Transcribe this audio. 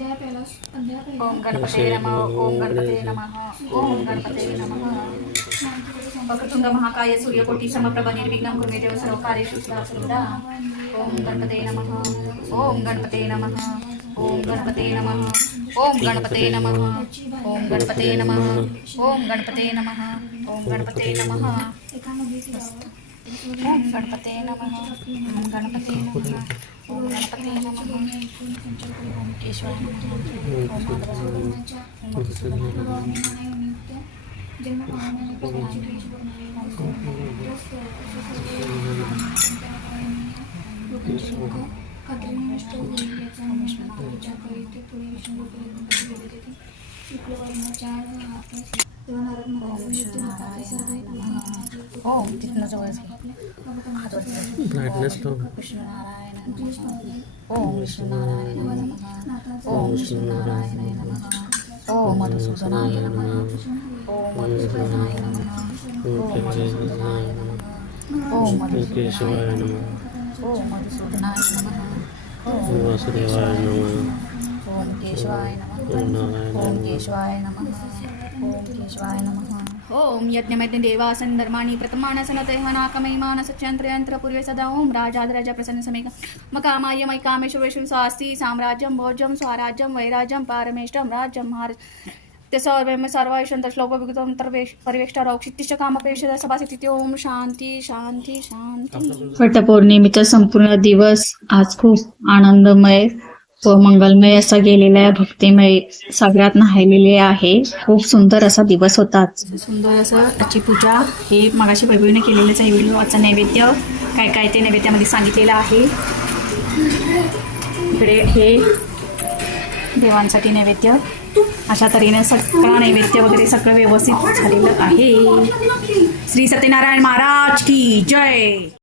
अध्याय पहिला अध्याय पहिला ओम गणपते नमः ओम गणपते नमः ओम गणपते नमः वक्रतुंड महाकाय सूर्यकोटी समप्रभ निर्विघ्नं कुरु मे देव सर्व कार्येषु सदा सर्वदा ओम गणपते नमः ओम गणपते नमः ओम गणपते नमः ओम गणपते नमः ओम गणपते नमः ओम गणपते नमः ओम गणपते नमः. ओम गणपते नमः ओम गणपते नमः ओम तिथनं जवळच. ब्राईटनेस लाव विष्णुनारायण ओम विष्णुनारायण नमः ओम विष्णुनारायण नमः ओम मधुसूदनाय नमः ओम मधुसूदनाय नमः ओम मधुसूदनाय नमः ओम मधुसूदनाय केशवाय नमः ओम मधुसूदनाय नमः ओम वासुदेवाय नमः ओम केशवाय नमः ओम नारायण ओम केशवाय नमः ओम केशवाय नमः ओम पूर्वे सदा ओम राजाधिराज प्रसन्न समेक मकामाय मयि कामेश्वरेषु स्वास्ति साम्राज्यं भोज्यं स्वराज्यं वैराज्यं पारमेष्टं राज्यं महाराज ते सर्वेम श्लोक श्लोकविगतं तरवेश परिवेष्टा रौक्षित्तिश्च कामपेश सभासिति ओम शांती शांती शांती वटपौर्णिमेचा संपूर्ण दिवस आज खूप आनंदमय तो मंगलमय असा गेलेला आहे भक्तिमय सगळ्यात न्हायलेले आहे. खूप सुंदर असा दिवस होता सुंदर असं त्याची पूजा हे मगाशी वैभवीने केलेलंच आहे. व्हिडिओचा नैवेद्य काय काय ते नैवेद्यामध्ये सांगितलेलं आहे. इकडे हे देवांसाठी नैवेद्य. अशा तऱ्हेने सगळं नैवेद्य वगैरे सगळं व्यवस्थित झालेलं आहे. श्री सत्यनारायण महाराज की जय!